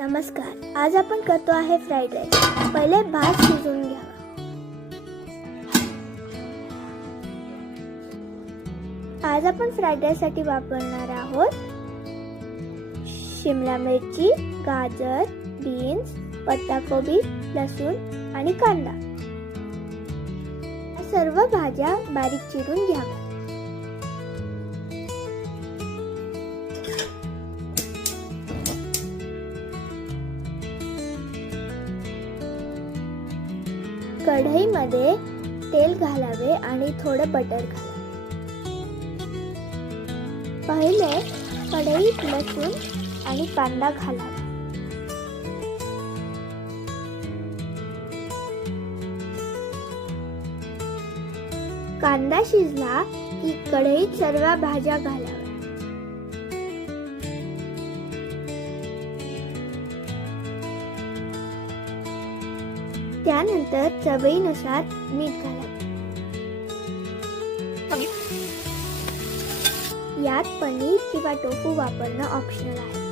नमस्कार. आज आपण करतो आहे फ्राईड राईस. पहिले भात शिजवून घ्यावा. आज आपण फ्राईड राईस साठी वापरणार आहोत शिमला मिरची, गाजर, बीन्स, पत्ताकोबी, लसूण आणि कांदा. या सर्व भाज्या बारीक चिरून घ्याव्या. कढईमध्ये तेल घालावे आणि थोडे बटर घालावे. पहिले कढईत लसूण आणि कांदा घालावा. कांदा शिजला की कढईत सर्व भाज्या घालाव्या. त्यानंतर चवीनुसार मीठ घालावे. यात पनीर किंवा टोफू वापरणं ऑप्शनल आहे.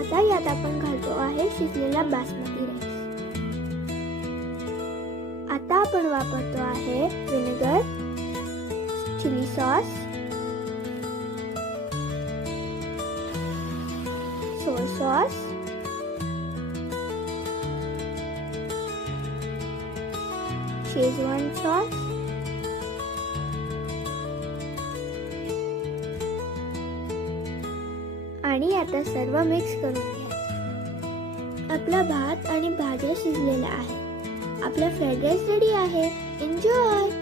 आता यात आपण घालतो आहे शिजलेला बासमती राईस. आता आपण वापरतो आहे व्हिनेगर, चिली सॉस, सोय सॉस, शेजवान सॉस, आणि आता सर्व मिक्स करून घ्यायचे. आपला भात आणि भाज्या शिजलेला आहे. आपला फ्राईड राईस रेडी आहे. एन्जॉय.